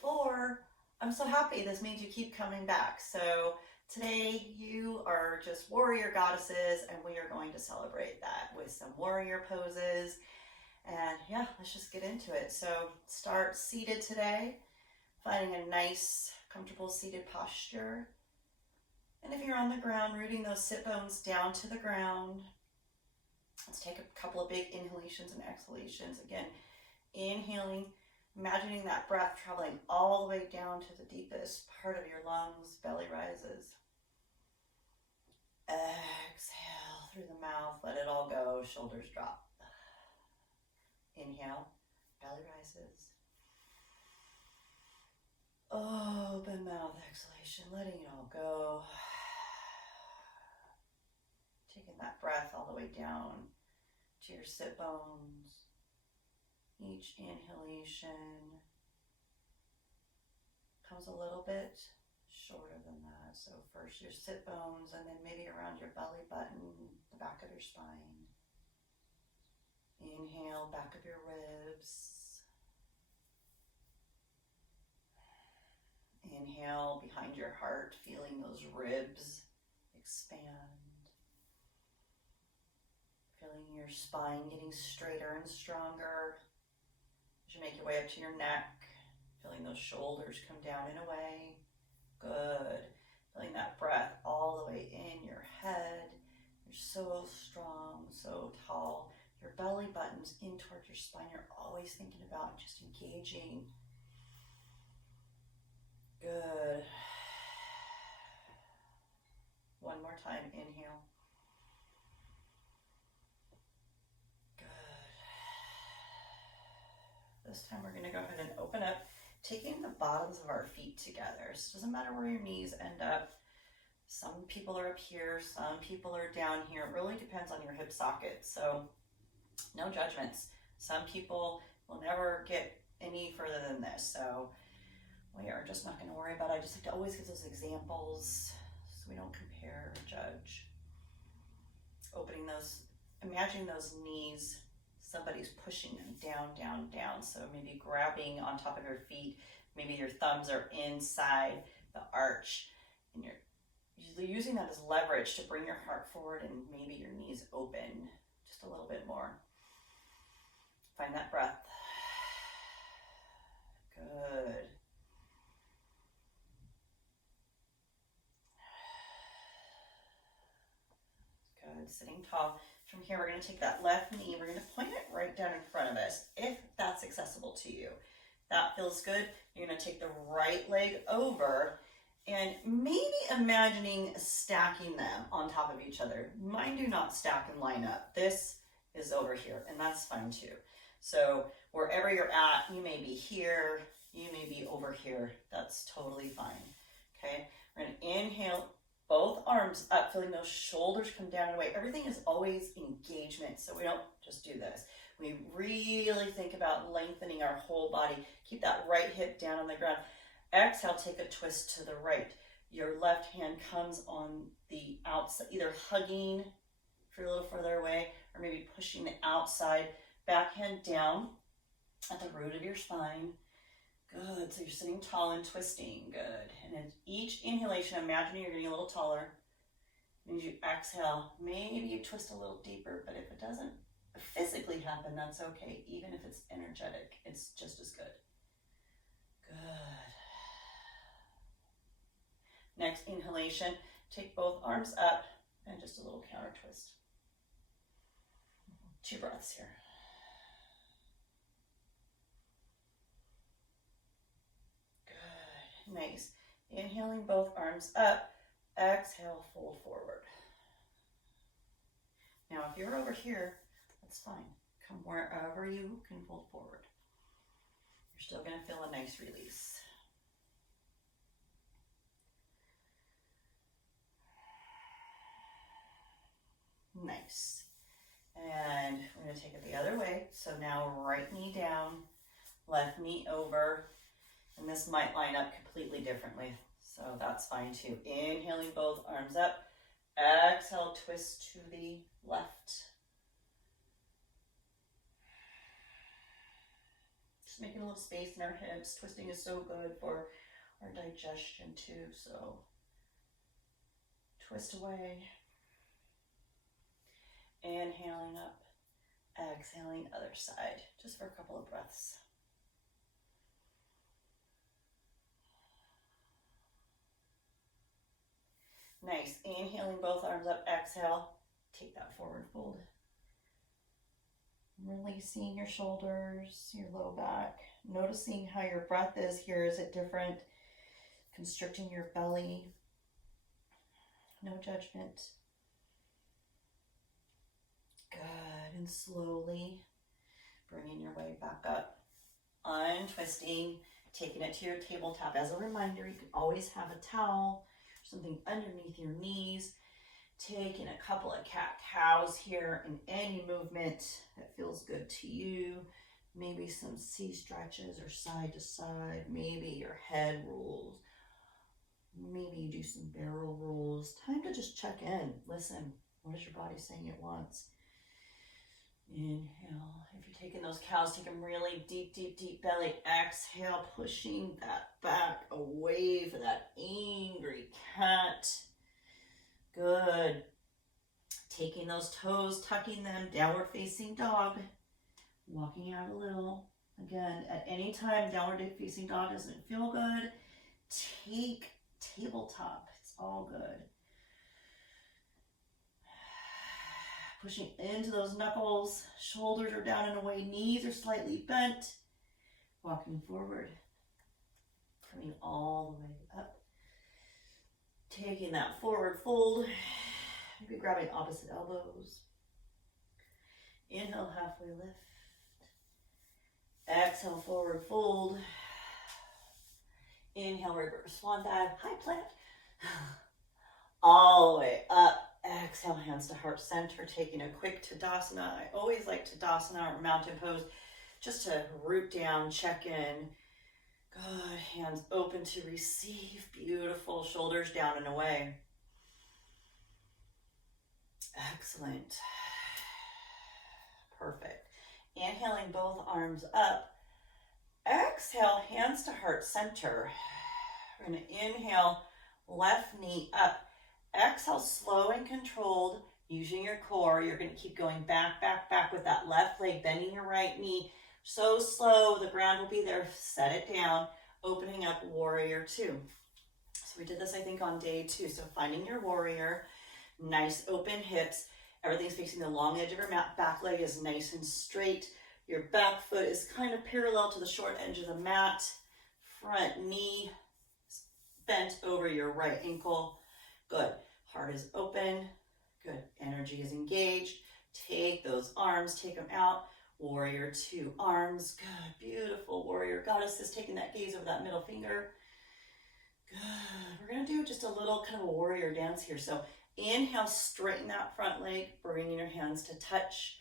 before, I'm so happy this means you keep coming back. So today you are just warrior goddesses, and we are going to celebrate that with some warrior poses. And yeah, let's just get into it. So start seated today, finding a nice, comfortable seated posture. And if you're on the ground, rooting those sit bones down to the ground. Let's take a couple of big inhalations and exhalations. Again, inhaling, imagining that breath traveling all the way down to the deepest part of your lungs, belly rises. Exhale through the mouth, let it all go, shoulders drop. Inhale, belly rises. Open mouth, exhalation, letting it all go. Taking that breath all the way down to your sit bones. Each inhalation comes a little bit shorter than that. So first your sit bones, and then maybe around your belly button, the back of your spine. Inhale, back of your ribs. Inhale, behind your heart, feeling those ribs expand. Feeling your spine getting straighter and stronger. As you make your way up to your neck, feeling those shoulders come down and away. Good. Feeling that breath all the way in your head. You're so strong, so tall. Your belly button's in towards your spine. You're always thinking about just engaging. Good. One more time, inhale. Good. This time we're gonna go ahead and open up, taking the bottoms of our feet together. So it doesn't matter where your knees end up. Some people are up here, some people are down here. It really depends on your hip socket. So no judgments. Some people will never get any further than this. So we are just not going to worry about it. I just like to always give those examples so we don't compare or judge. Opening those, imagining those knees, somebody's pushing them down, down, down. So maybe grabbing on top of your feet, maybe your thumbs are inside the arch, and you're usually using that as leverage to bring your heart forward, and maybe your knees open just a little bit more. Find that breath. Good. Good, sitting tall. From here, we're going to take that left knee, we're going to point it right down in front of us, if that's accessible to you. That feels good. You're going to take the right leg over, and maybe imagining stacking them on top of each other. Mine do not stack and line up. This is over here, and that's fine too. So wherever you're at, you may be here, you may be over here. That's totally fine. Okay, we're going to inhale, both arms up, feeling those shoulders come down and away. Everything is always engagement, so we don't just do this. We really think about lengthening our whole body. Keep that right hip down on the ground. Exhale, take a twist to the right. Your left hand comes on the outside, either hugging if you're a little further away, or maybe pushing the outside. Back hand down at the root of your spine. Good, so you're sitting tall and twisting, good. And then each inhalation, imagining you're getting a little taller. And as you exhale, maybe you twist a little deeper, but if it doesn't physically happen, that's okay. Even if it's energetic, it's just as good. Good. Next inhalation, take both arms up and just a little counter twist. 2 breaths here. Good, nice. Inhaling both arms up, exhale, fold forward. Now if you're over here, that's fine. Come wherever you can fold forward. You're still going to feel a nice release. Nice. And we're going to take it the other way. So now right knee down, left knee over, and this might line up completely differently. So that's fine too. Inhaling both arms up, exhale, twist to the left. making a little space in our hips. Twisting is so good for our digestion too, so twist away. Inhaling up, exhaling other side, just for a couple of breaths. Nice. Inhaling both arms up, exhale. Take that forward fold. Releasing your shoulders, your low back. Noticing how your breath is here. Is it different? Constricting your belly. No judgment. Good. And slowly bringing your way back up. Untwisting. Taking it to your tabletop. As a reminder, you can always have a towel, something underneath your knees. Taking a couple of cat-cows here in any movement that feels good to you. Maybe some C stretches or side to side. Maybe your head rolls. Maybe you do some barrel rolls. Time to just check in. Listen, what is your body saying it wants? Inhale. If you're taking those cows, take them really deep, deep, deep belly. Exhale, pushing that back away for that angry cat. Good. Taking those toes, tucking them, downward facing dog. Walking out a little. Again, at any time, downward facing dog doesn't feel good, take tabletop. It's all good. Pushing into those knuckles. Shoulders are down and away. Knees are slightly bent. Walking forward. Coming all the way up. Taking that forward fold. Maybe grabbing opposite elbows. Inhale, halfway lift. Exhale, forward fold. Inhale, reverse swan dive. High plank. All the way up. Exhale, hands to heart center. Taking a quick Tadasana. I always like Tadasana or mountain pose just to root down, check in. Good. Hands open to receive. Beautiful. Shoulders down and away. Excellent. Perfect. Inhaling both arms up. Exhale, hands to heart center. We're going to inhale, left knee up. Exhale, slow and controlled, using your core. You're going to keep going back, back, back with that left leg, bending your right knee. So slow, the ground will be there. Set it down, opening up warrior two. So we did this, I think, on day 2. So finding your warrior, nice open hips. Everything's facing the long edge of your mat. Back leg is nice and straight. Your back foot is kind of parallel to the short edge of the mat. Front knee bent over your right ankle. Good. Heart is open. Good. Energy is engaged. Take those arms, take them out. Warrior two, arms. Good. Beautiful. Warrior goddess is taking that gaze over that middle finger. Good. We're going to do just a little kind of a warrior dance here. So inhale, straighten that front leg, bringing your hands to touch.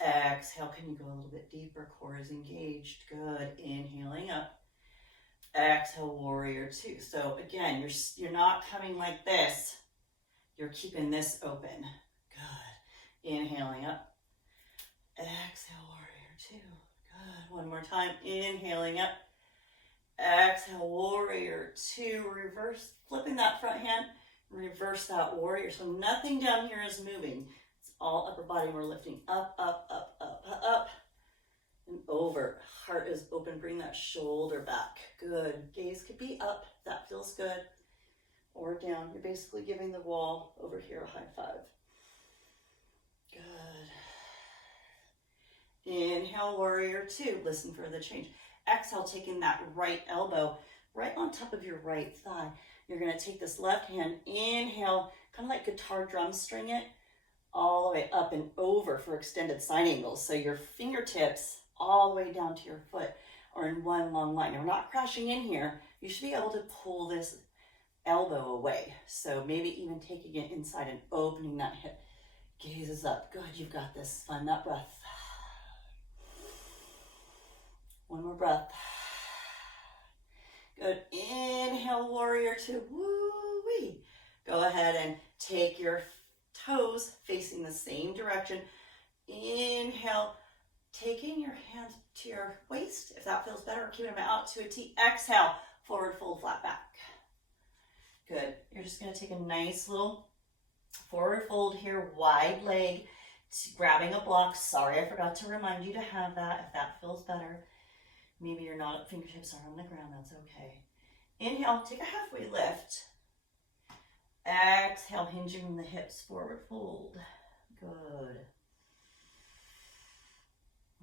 Exhale, can you go a little bit deeper? Core is engaged. Good. Inhaling up. Exhale, warrior two. So again, you're not coming like this. You're keeping this open. Good. Inhaling up. Exhale, warrior two. Good. One more time. Inhaling up. Exhale, warrior two. Reverse, flipping that front hand. Reverse that warrior. So nothing down here is moving. It's all upper body. We're lifting up, up, up, up, up, and over. Heart is open. Bring that shoulder back. Good. Gaze could be up. That feels good. Or down. You're basically giving the wall over here a high five. Good. Inhale, warrior two. Listen for the change. Exhale, taking that right elbow right on top of your right thigh. You're going to take this left hand, inhale, kind of like guitar drum string it, all the way up and over for extended side angles. So your fingertips all the way down to your foot are in one long line. Now, we're not crashing in here. You should be able to pull this elbow away. So maybe even taking it inside and opening that hip. Gaze is up. Good, you've got this. Find that breath. One more breath. Good. Inhale, warrior two. Woo-wee. Go ahead and take your toes facing the same direction. Inhale, taking your hands to your waist, if that feels better. Keep them out to a T. Exhale, forward fold, flat back. Good. You're just going to take a nice little forward fold here, wide leg, grabbing a block. Sorry, I forgot to remind you to have that if that feels better. Maybe you're not, fingertips are on the ground, that's okay. Inhale, take a halfway lift. Exhale, hinging the hips, forward fold. Good.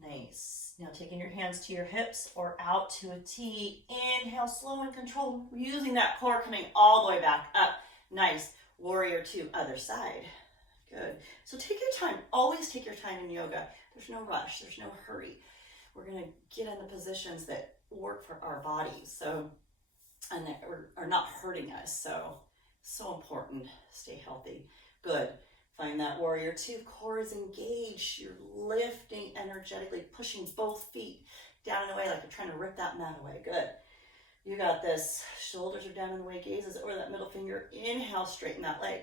Nice. Now taking your hands to your hips or out to a T. Inhale, slow and control, using that core coming all the way back up. Nice. Warrior two, other side. Good. So take your time. Always take your time in yoga. There's no rush. There's no hurry. We're going to get in the positions that work for our bodies, and that are not hurting us. So important. Stay healthy. Good. Find that warrior two. Core is engaged. You're lifting energetically, pushing both feet down and away like you're trying to rip that mat away. Good. You got this. Shoulders are down and away. Gaze is over that middle finger. Inhale, straighten that leg.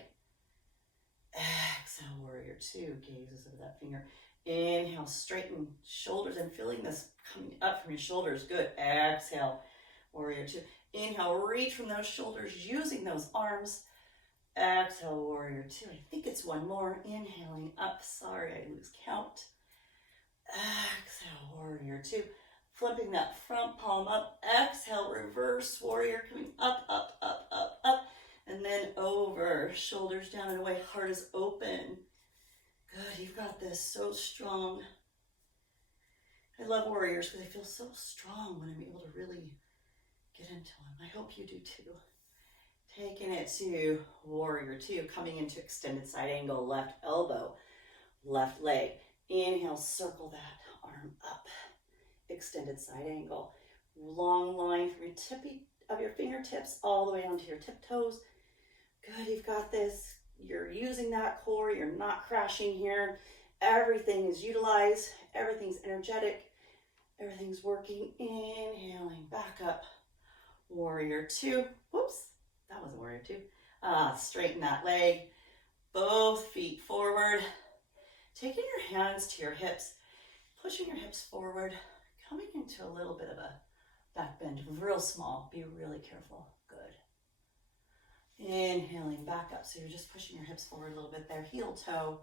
Exhale, warrior two. Gaze is over that finger. Inhale, straighten shoulders and feeling this coming up from your shoulders. Good. Exhale, warrior two. Inhale, reach from those shoulders using those arms. Exhale, warrior two. I think it's one more. Inhaling up. Sorry, I lose count. Exhale, warrior two. Flipping that front palm up. Exhale, reverse warrior, coming up, up, up, up, up. And then over. Shoulders down and away. Heart is open. Good, you've got this. So strong. I love warriors because I feel so strong when I'm able to really get into them. I hope you do too. Taking it to warrior two, coming into extended side angle, left elbow, left leg. Inhale, circle that arm up. Extended side angle. Long line from your tippy of your fingertips all the way onto your tiptoes. Good, you've got this. You're using that core. You're not crashing here. Everything is utilized. Everything's energetic. Everything's working. Inhaling back up. Warrior two. Whoops, that was a warrior two. Straighten that leg. Both feet forward. Taking your hands to your hips. Pushing your hips forward. Coming into a little bit of a back bend. Real small. Be really careful. Good. Inhaling back up. So you're just pushing your hips forward a little bit there. Heel toe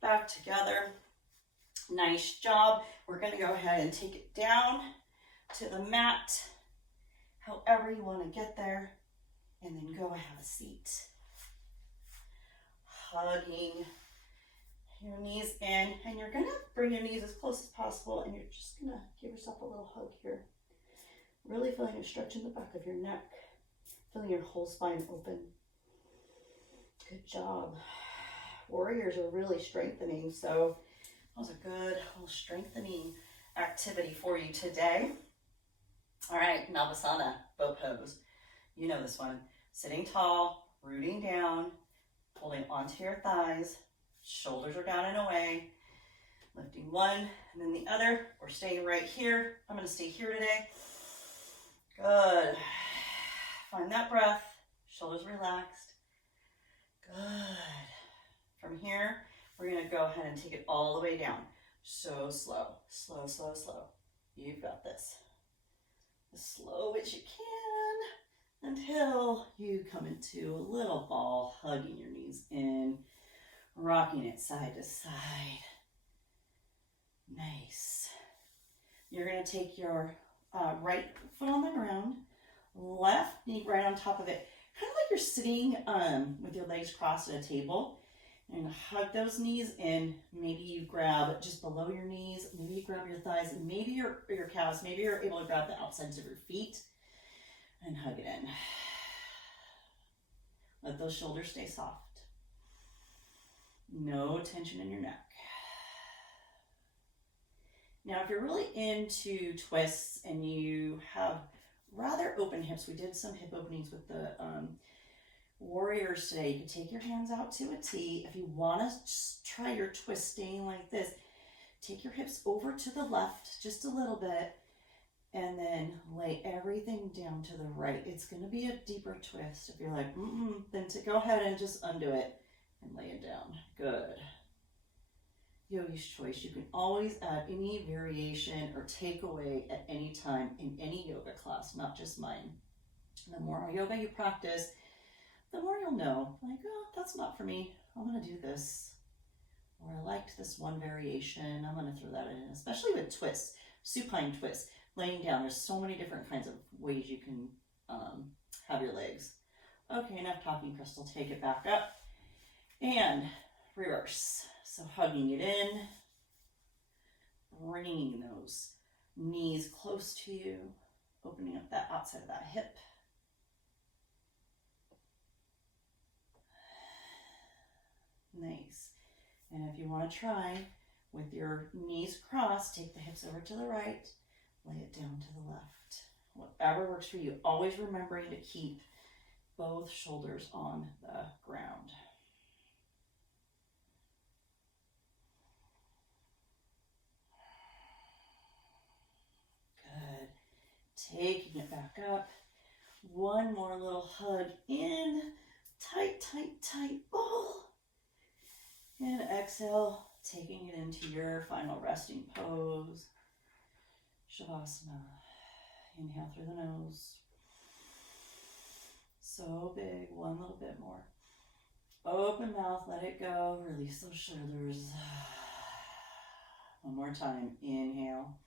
back together. Nice job. We're going to go ahead and take it down to the mat. However you want to get there. And then go have a seat. Hugging your knees in. And you're going to bring your knees as close as possible. And you're just going to give yourself a little hug here. Really feeling a stretch in the back of your neck. Feeling your whole spine open. Good job. Warriors are really strengthening, so that was a good whole strengthening activity for you today. All right, Navasana, bow pose. You know this one. Sitting tall, rooting down, holding onto your thighs. Shoulders are down and away. Lifting one and then the other. We're staying right here. I'm going to stay here today. Good. Find that breath, shoulders relaxed. Good. From here, we're going to go ahead and take it all the way down. So slow, slow, slow, slow. You've got this. As slow as you can until you come into a little ball, hugging your knees in, rocking it side to side. Nice. You're going to take your right foot on the ground, left knee right on top of it, kind of like you're sitting with your legs crossed at a table, and hug those knees in. Maybe you grab just below your knees, maybe you grab your thighs, and maybe your calves, maybe you're able to grab the outsides of your feet and hug it in. Let those shoulders stay soft. No tension in your neck. Now, if you're really into twists and you have rather open hips, we did some hip openings with the warriors today. You can take your hands out to a T. If you want to just try your twist staying like this, take your hips over to the left just a little bit and then lay everything down to the right. It's going to be a deeper twist. If you're like, then to go ahead and just undo it and lay it down. Good. yogi's choice. You can always add any variation or takeaway at any time in any yoga class, not just mine. The more yoga you practice, the more you'll know, like, oh, that's not for me. I'm going to do this. Or I liked this one variation. I'm going to throw that in, especially with twists, supine twists, laying down. There's so many different kinds of ways you can have your legs. Okay, enough talking, Crystal. Take it back up and reverse. So hugging it in, bringing those knees close to you, opening up that outside of that hip. Nice. And if you want to try with your knees crossed, take the hips over to the right, lay it down to the left. Whatever works for you. Always remembering to keep both shoulders on the ground. Good. Taking it back up. One more little hug in. Tight, tight, tight ball. And exhale, taking it into your final resting pose. Shavasana. Inhale through the nose. So big. One little bit more. Open mouth, let it go. Release those shoulders. One more time. Inhale.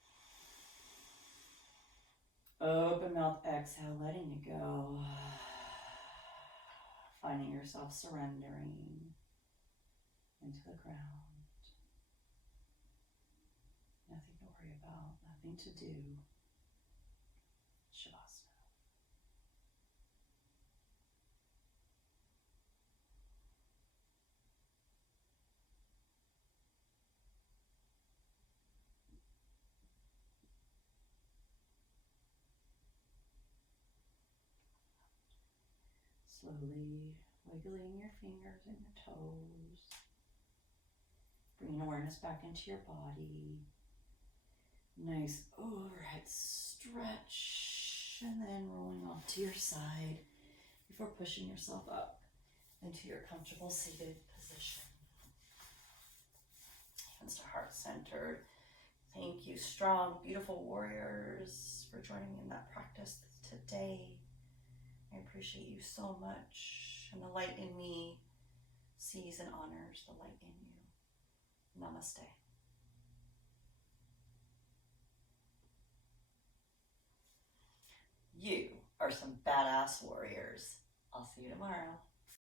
Open mouth, exhale, letting it go. Finding yourself surrendering into the ground. Nothing to worry about, nothing to do. Shavasana. Slowly wiggling your fingers and your toes. Bringing awareness back into your body. Nice overhead stretch. And then rolling off to your side before pushing yourself up into your comfortable seated position. Hands to heart centered. Thank you, strong, beautiful warriors, for joining me in that practice today. I appreciate you so much, and the light in me sees and honors the light in you. Namaste. You are some badass warriors. I'll see you tomorrow.